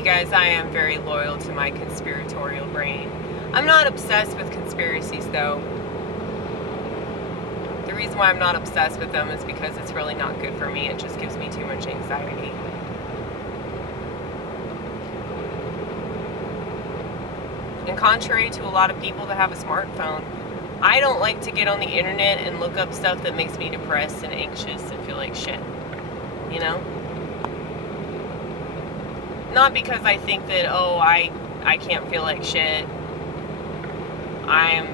You guys, I am very loyal to my conspiratorial brain. I'm not obsessed with conspiracies, though. The reason why I'm not obsessed with them is because it's really not good for me. It just gives me too much anxiety. And contrary to a lot of people that have a smartphone, I don't like to get on the internet and look up stuff that makes me depressed and anxious and feel like shit. You know? Not because I think that, I can't feel like shit. I'm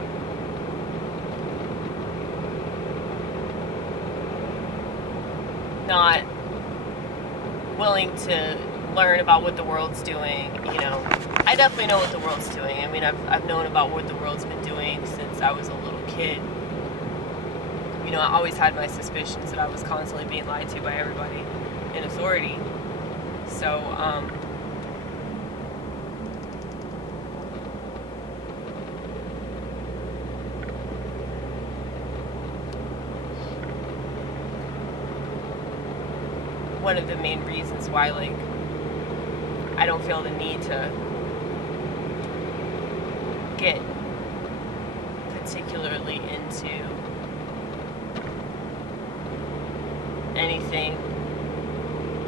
not willing to learn about what the world's doing, you know. I definitely know what the world's doing. I mean, I've known about what the world's been doing since I was a little kid. You know, I always had my suspicions that I was constantly being lied to by everybody in authority. So, one of the main reasons why, like, I don't feel the need to get particularly into anything,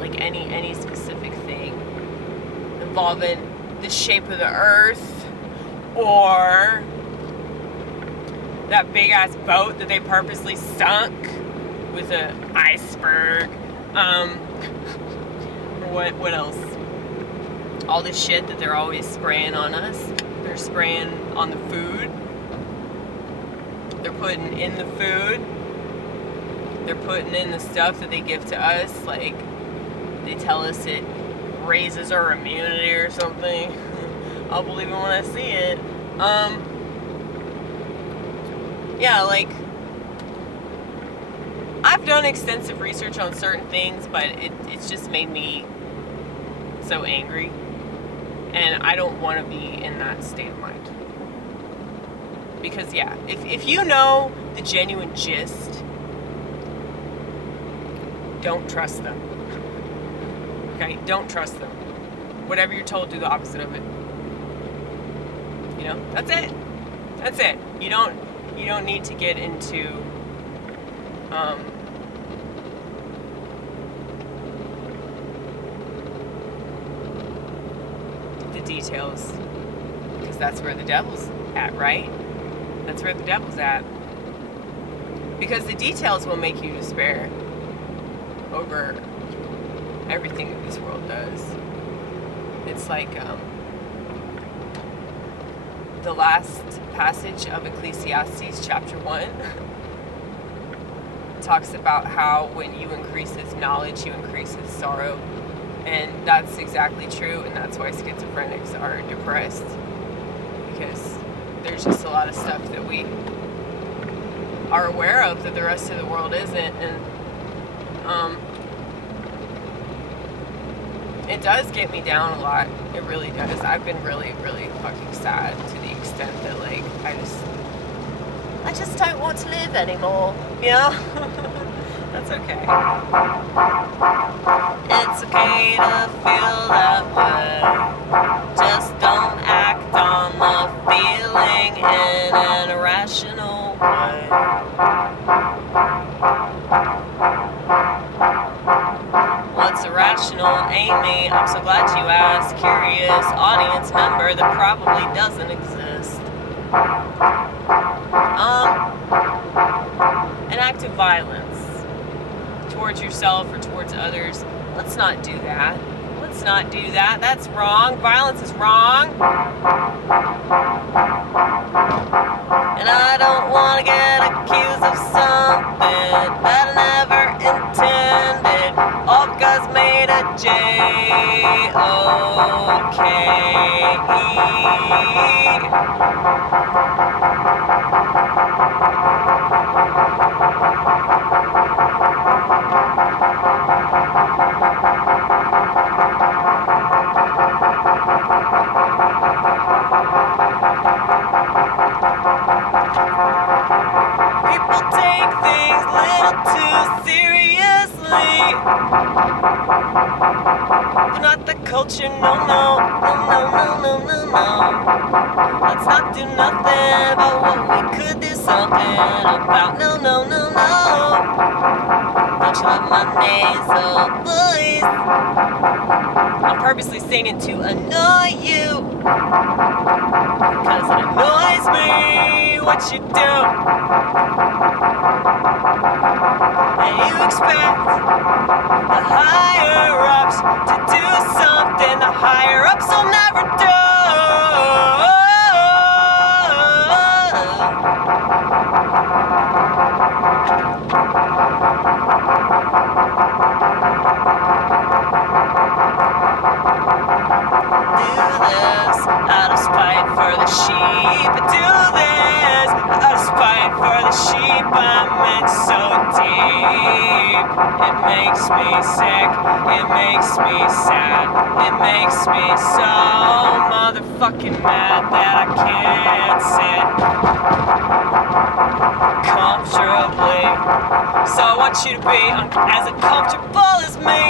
like any specific thing involving the shape of the earth or that big ass boat that they purposely sunk with an iceberg. What else? All this shit that they're always spraying on us. They're spraying on the food. They're putting in the food. They're putting in the stuff that they give to us. Like, they tell us it raises our immunity or something. I'll believe it when I see it. Yeah, like, I've done extensive research on certain things, but it's just made me so angry. And I don't want to be in that state of mind. Because, yeah, if you know the genuine gist, don't trust them. Okay? Don't trust them. Whatever you're told, do the opposite of it. You know? That's it. That's it. You don't need to get into the details, because that's where the devil's at, right? That's where the devil's at. Because the details will make you despair over everything that this world does. It's like the last passage of Ecclesiastes, chapter 1, talks about how when you increase his knowledge, you increase his sorrow. And that's exactly true, and that's why schizophrenics are depressed. Because there's just a lot of stuff that we are aware of that the rest of the world isn't. And it does get me down a lot. It really does. I've been really, really fucking sad to the extent that, like, I just don't want to live anymore, you know? That's okay. It's okay to feel that way. Just don't act on the feeling in an irrational way. What's irrational, Amy? I'm so glad you asked. Curious audience member that probably doesn't exist. An act of violence towards yourself or towards others. Let's not do that. Let's not do that. That's wrong. Violence is wrong. And I don't want to get accused of something that I never intended. All because I made a People take things a little too seriously. We're not the culture, no, no, no, no, no, no, no, no. Let's not do nothing about what we could do something about. No, no, no, no. Don't try my nasal voice. I'm purposely singing to annoy you, cause it annoys me what you do. And you expect the higher ups to do something the higher ups will never do. Out of spite for the sheep, do this. Out of spite for the sheep, I'm in so deep. It makes me sick, it makes me sad, it makes me so motherfucking mad that I can't sit comfortably. So I want you to be as uncomfortable as me.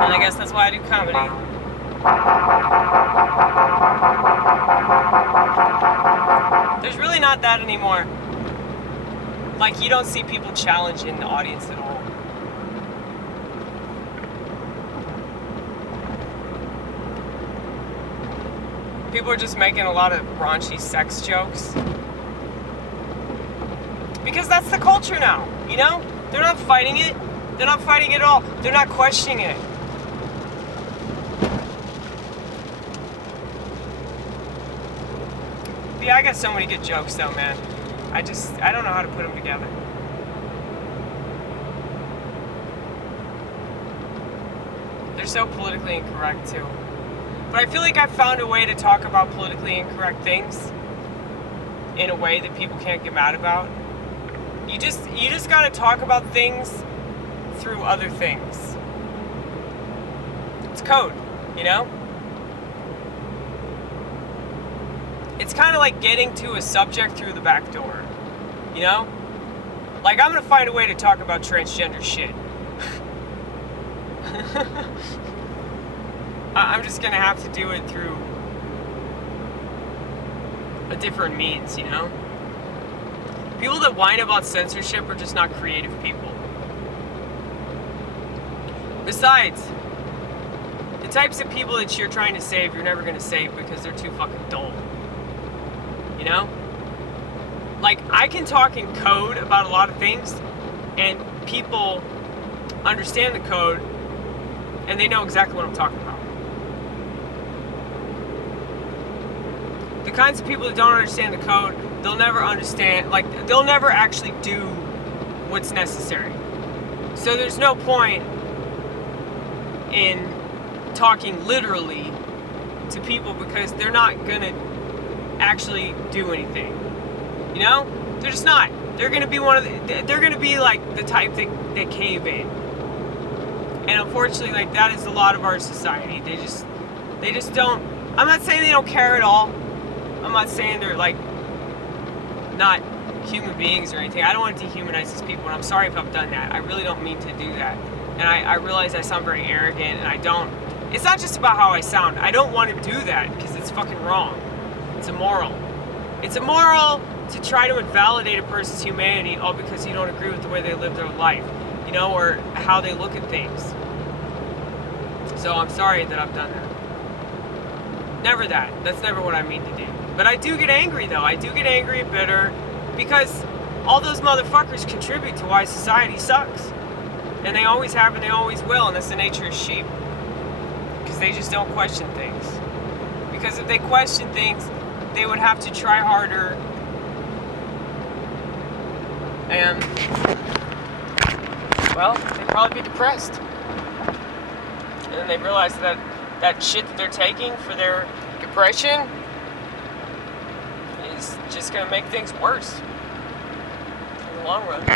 And I guess that's why I do comedy. There's really not that anymore. Like, you don't see people challenging the audience at all. People are just making a lot of raunchy sex jokes. Because that's the culture now, you know? They're not fighting it. They're not fighting it at all. They're not questioning it. Yeah, I got so many good jokes though, man. I don't know how to put them together. They're so politically incorrect too. But I feel like I've found a way to talk about politically incorrect things in a way that people can't get mad about. You just gotta talk about things through other things. It's code, you know? It's kind of like getting to a subject through the back door, you know? Like, I'm gonna find a way to talk about transgender shit. I'm just gonna have to do it through a different means, you know? People that whine about censorship are just not creative people. Besides, the types of people that you're trying to save, you're never gonna save because they're too fucking dull. You know? Like, I can talk in code about a lot of things, and people understand the code, and they know exactly what I'm talking about. The kinds of people that don't understand the code, they'll never understand, like, they'll never actually do what's necessary. So there's no point in talking literally to people because they're not gonna actually do anything. You know? They're just not. They're gonna be they're gonna be like the type that cave in. And unfortunately, like, that is a lot of our society. They just don't, I'm not saying they don't care at all. I'm not saying they're like not human beings or anything. I don't want to dehumanize these people, and I'm sorry if I've done that. I really don't mean to do that. And I realize I sound very arrogant, and I don't, it's not just about how I sound. I don't want to do that because it's fucking wrong. It's immoral. It's immoral to try to invalidate a person's humanity all because you don't agree with the way they live their life, you know, or how they look at things. So I'm sorry that I've done that. Never that. That's never what I mean to do. But I do get angry, though. I do get angry and bitter because all those motherfuckers contribute to why society sucks. And they always have and they always will, and that's the nature of sheep. Because they just don't question things. Because if they question things, they would have to try harder. And, well, they'd probably be depressed. And then they realize that shit that they're taking for their depression is just going to make things worse in the long run.